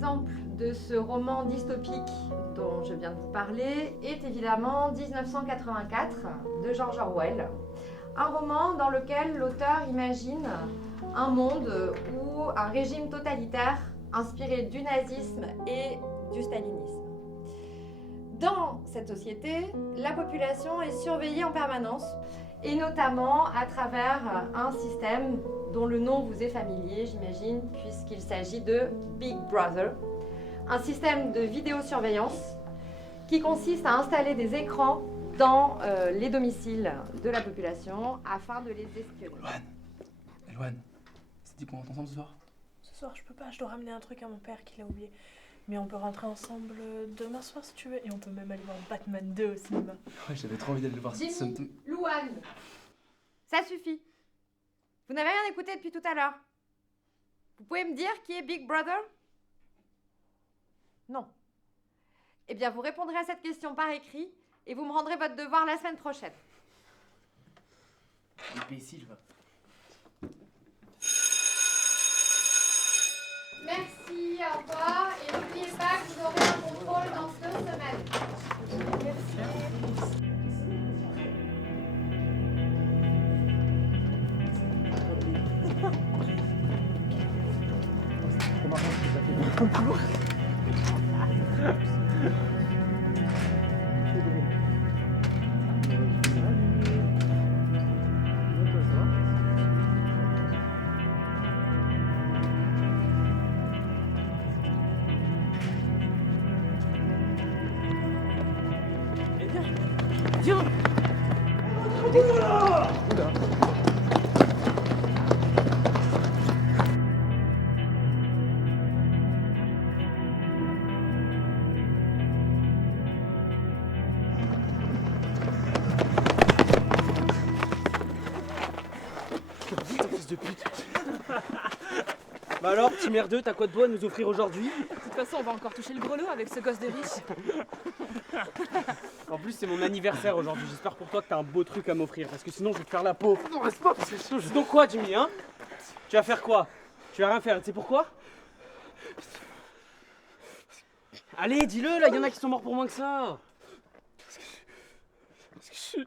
exemple de ce roman dystopique dont je viens de vous parler est évidemment 1984 de George Orwell. Un roman dans lequel l'auteur imagine un monde où un régime totalitaire inspiré du nazisme et du stalinisme. Dans cette société, la population est surveillée en permanence et notamment à travers un système dont le nom vous est familier, j'imagine, puisqu'il s'agit de Big Brother, un système de vidéosurveillance qui consiste à installer des écrans dans les domiciles de la population afin de les espionner. Eloane, c'est dit qu'on rentre ensemble ce soir? Ce soir, je peux pas, je dois ramener un truc à mon père qu'il a oublié. Mais on peut rentrer ensemble demain soir si tu veux, et on peut même aller voir Batman 2 au cinéma. Ouais, j'avais trop envie d'aller le voir. Jimmy, Louane, ça suffit. Vous n'avez rien écouté depuis tout à l'heure. Vous pouvez me dire qui est Big Brother? Non. Eh bien, vous répondrez à cette question par écrit et vous me rendrez votre devoir la semaine prochaine. Imbécile, va. Merci, au revoir. Et n'oubliez pas que vous aurez un contrôle dans 2 semaines. Merci. Viens. Fils de pute. Bah alors, petit merdeux, t'as quoi de beau à nous offrir aujourd'hui? De toute façon, on va encore toucher le gros lot avec ce gosse de riche. En plus, c'est mon anniversaire aujourd'hui. J'espère pour toi que t'as un beau truc à m'offrir, parce que sinon je vais te faire la peau. Non, reste pas, c'est chaud. Donc quoi, Jimmy, hein? Tu vas faire quoi? Tu vas rien faire, tu sais pourquoi? Allez, dis-le, là, y'en a qui sont morts pour moins que ça. Je suis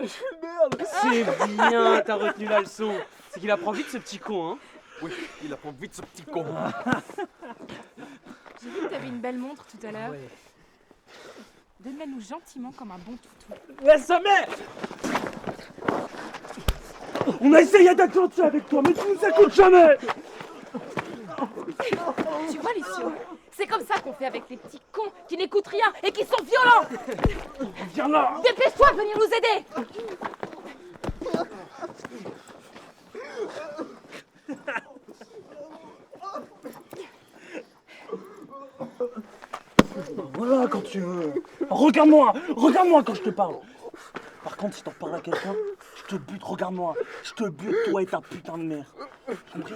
une merde. C'est bien, t'as retenu la leçon. C'est qu'il apprend vite ce petit con, hein? Oui, il apprend vite ce petit con. J'ai vu que t'avais une belle montre tout à l'heure. Ouais. Donne-la-nous gentiment comme un bon toutou. Laisse sa mère! On a essayé d'être gentil avec toi, mais tu nous écoutes jamais! Tu vois, Lucio, c'est comme ça qu'on fait avec les petits cons qui n'écoutent rien et qui sont violents. Viens là! Dépêche-toi de venir nous aider. Voilà quand tu veux. Regarde-moi quand je te parle. Par contre, si t'en parles à quelqu'un, je te bute, regarde-moi. Je te bute, toi et ta putain de mère. Compris?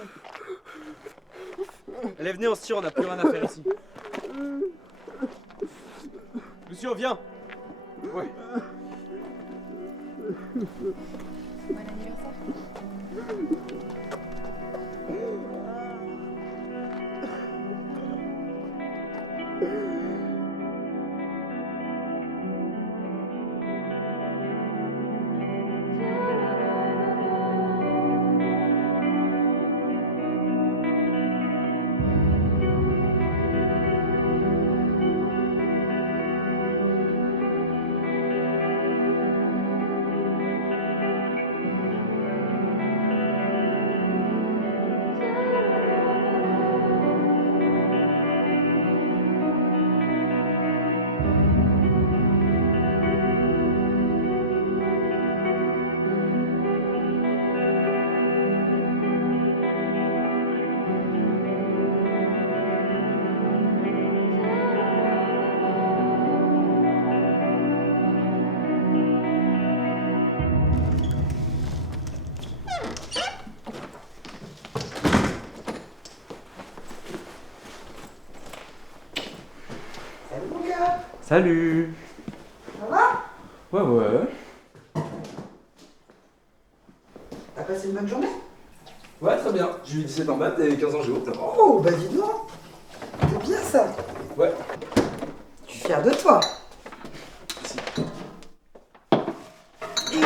Allez, venez, on se tire, on n'a plus rien à faire ici. Lucio, viens. Ouais. Bon anniversaire. Salut. Ça va? Ouais. T'as passé une bonne journée? Ouais, très bien. J'ai eu 17 en maths et 15 en géo. Oh, bah dis donc! T'es bien! Max? Ouais. Je suis fière de toi. Et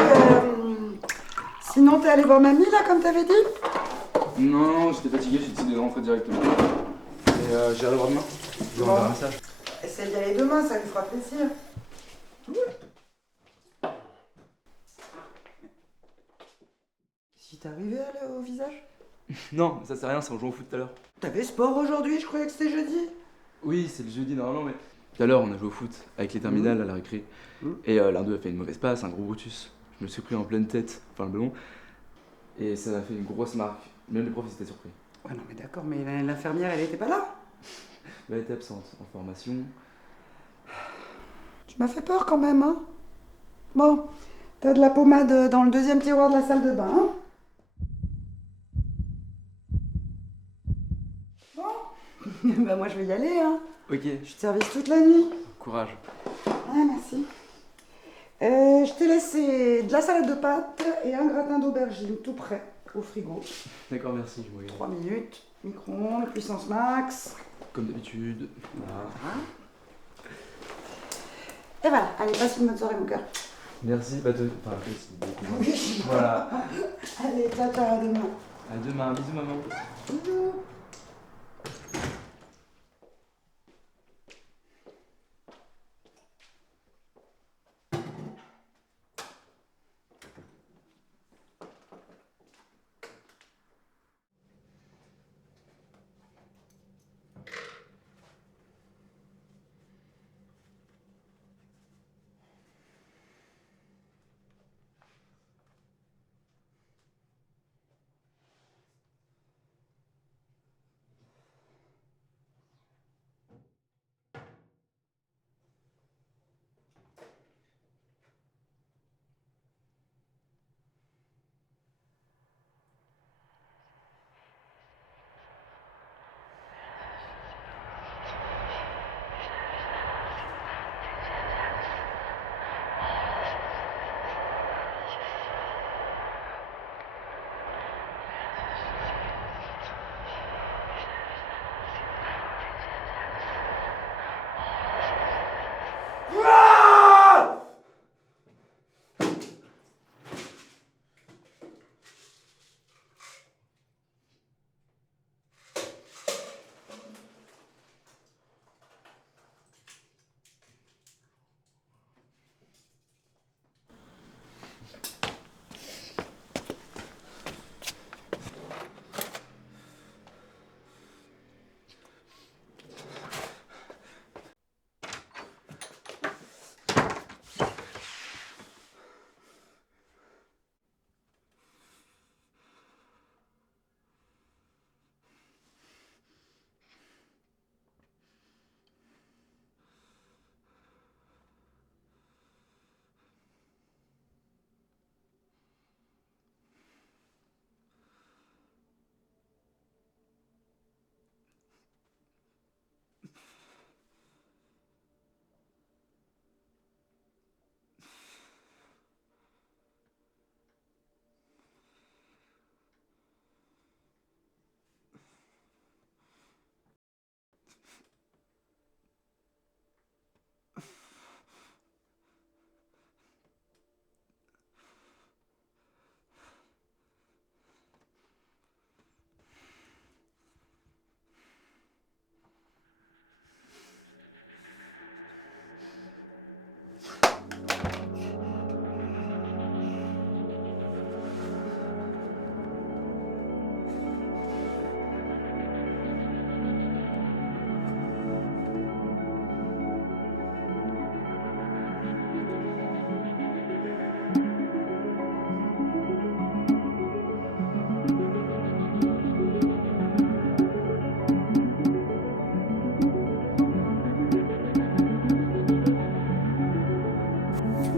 sinon, t'es allé voir mamie là, comme t'avais dit? Non, j'étais fatigué, j'ai décidé de rentrer directement. Et j'irai le voir demain. Je lui enverrai un message. Essaye d'y aller demain, ça lui fera plaisir. Si t'es arrivé au visage? Non, ça c'est rien, c'est en jouant au foot tout à l'heure. T'avais sport aujourd'hui, je croyais que c'était jeudi. Oui, c'est le jeudi normalement, mais. Tout à l'heure, on a joué au foot avec les terminales à la récré. Et l'un d'eux a fait une mauvaise passe, un gros brutus. Je me suis pris en pleine tête, enfin le ballon. Et ça m'a fait une grosse marque. Même les profs ils étaient surpris. Ouais, non, mais d'accord, mais l'infirmière, elle était pas là? Elle était absente en formation. Tu m'as fait peur quand même, hein? Bon, t'as de la pommade dans le deuxième tiroir de la salle de bain, hein? Bon, bah moi je vais y aller, hein? Ok, Je te service toute la nuit. courage. Ah, merci. Je t'ai laissé de la salade de pâtes et un gratin d'aubergine tout prêt au frigo. D'accord, merci. Oui. 3 minutes, micro-ondes, puissance max. Comme d'habitude. Voilà. Et voilà, allez, passe une bonne soirée, mon cœur. Merci, bah enfin, merci beaucoup. Oui. Voilà. Allez, ciao, ciao, à demain. À demain, bisous maman. Bisous.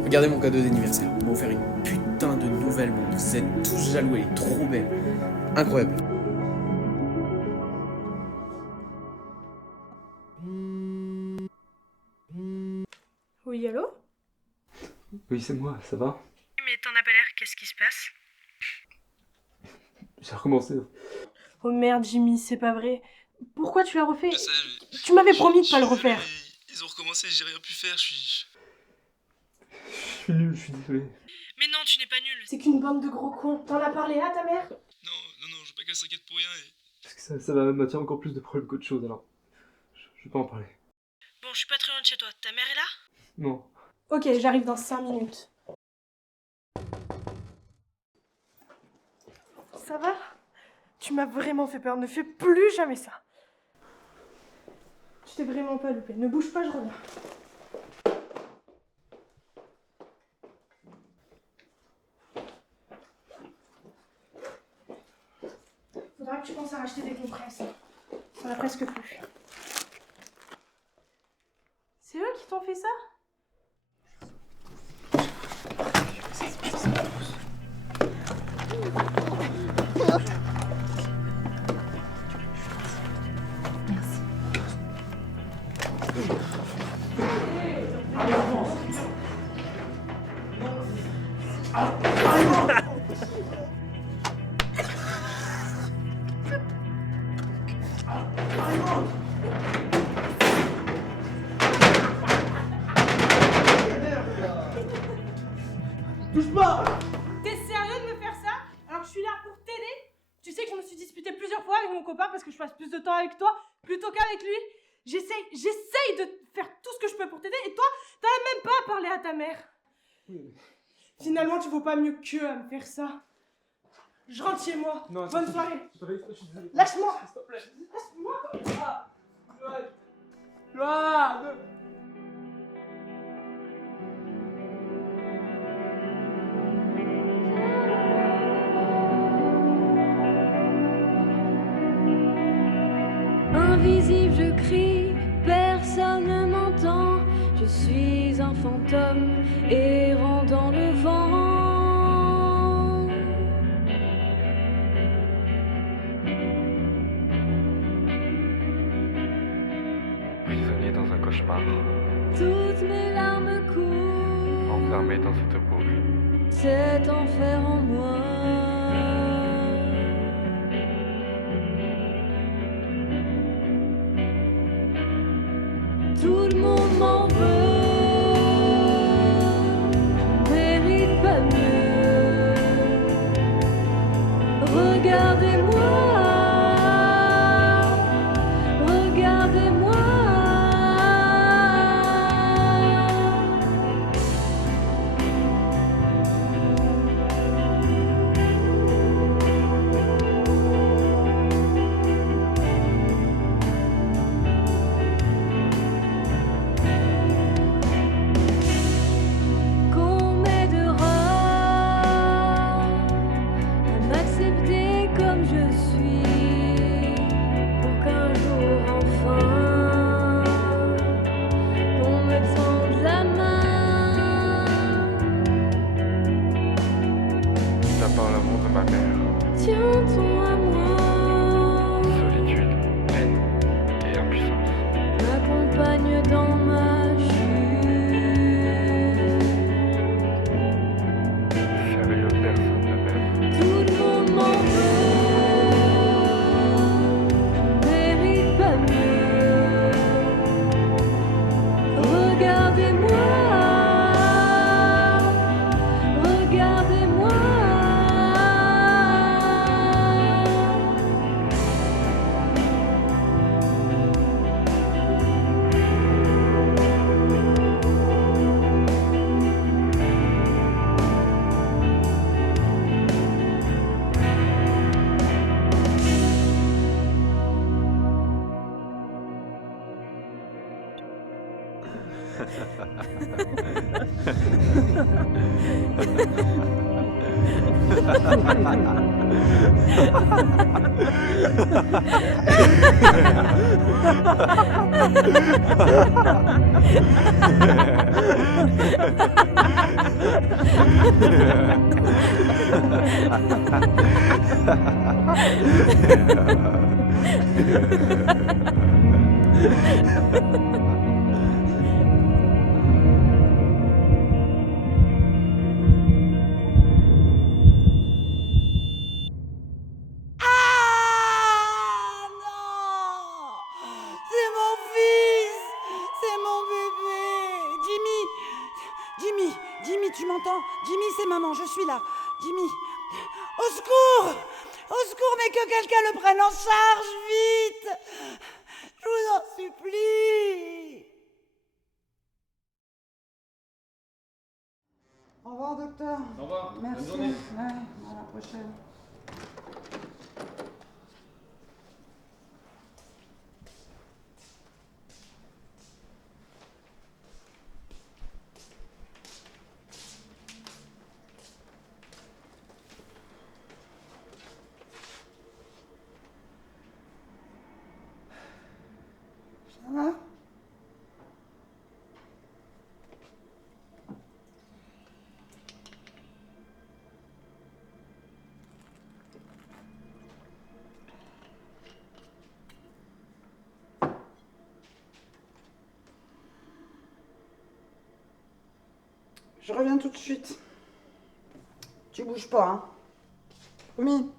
Regardez mon cadeau d'anniversaire. On m'a offert une putain de nouvelle montre. Vous êtes tous jaloux, elle est trop belle. Incroyable. Oui, allô? Oui, c'est moi, ça va? Mais t'en as pas l'air, qu'est-ce qui se passe? J'ai recommencé. Oh merde, Jimmy, c'est pas vrai. Pourquoi tu l'as refait? Je sais, mais... Tu m'avais promis de je pas le suis refaire. désolé, Ils ont recommencé, j'ai rien pu faire, je suis... Je suis nul, je suis désolé. Mais non, tu n'es pas nul. C'est qu'une bande de gros cons. T'en as parlé à ta mère? Non, je veux pas qu'elle s'inquiète pour rien et... Parce que ça va m'attirer encore plus de problèmes qu'autre chose, alors je vais pas en parler. Bon, je suis pas très loin de chez toi. Ta mère est là? Non. Ok, j'arrive dans 5 minutes. Ça va? Tu m'as vraiment fait peur. Ne fais plus jamais ça. Je t'ai vraiment pas loupé. Ne bouge pas, je reviens. Faudra que tu penses à racheter des compresses. Ça va presque plus. C'est eux qui t'ont fait ça? Touche pas! T'es sérieux de me faire ça? Alors que je suis là pour t'aider? Tu sais que je me suis disputée plusieurs fois avec mon copain parce que je passe plus de temps avec toi plutôt qu'avec lui. J'essaye de faire tout ce que je peux pour t'aider et toi, t'en as même pas parlé à ta mère. Finalement, tu vaux pas mieux qu'eux à me faire ça. Je rentre chez moi. Non, Bonne soirée. Je suis désolé. Lâche-moi. S'il te plaît. Lâche-moi. Joanne. Invisible, je crie, personne ne m'entend. Je suis un fantôme errant dans le vent. Prisonnier dans un cauchemar, Toutes mes larmes coulent. enfermé dans cette boucle. Cet enfer en moi. Tout le monde m'en veut, je mérite pas mieux. Regardez-moi, regardez-moi. Qu'on m'aidera à m'accepter comme je suis, pour qu'un jour enfin on me tende la main. Ça par l'amour de ma mère, Tiens-toi à moi, solitude, haine et impuissance. m'accompagne dans ma chute. Sérieux, personne ne m'aime. Tout le monde m'en veut, je mérite pas mieux. Regardez-moi, regardez-moi. Jimmy, tu m'entends? Jimmy, c'est maman, je suis là. Jimmy, au secours! Au secours, mais que quelqu'un le prenne en charge, vite! Je vous en supplie! Au revoir, docteur. Au revoir. Merci. Bonne journée. Ouais, à la prochaine. Ça va? Je reviens tout de suite. Tu bouges pas, hein? Promis.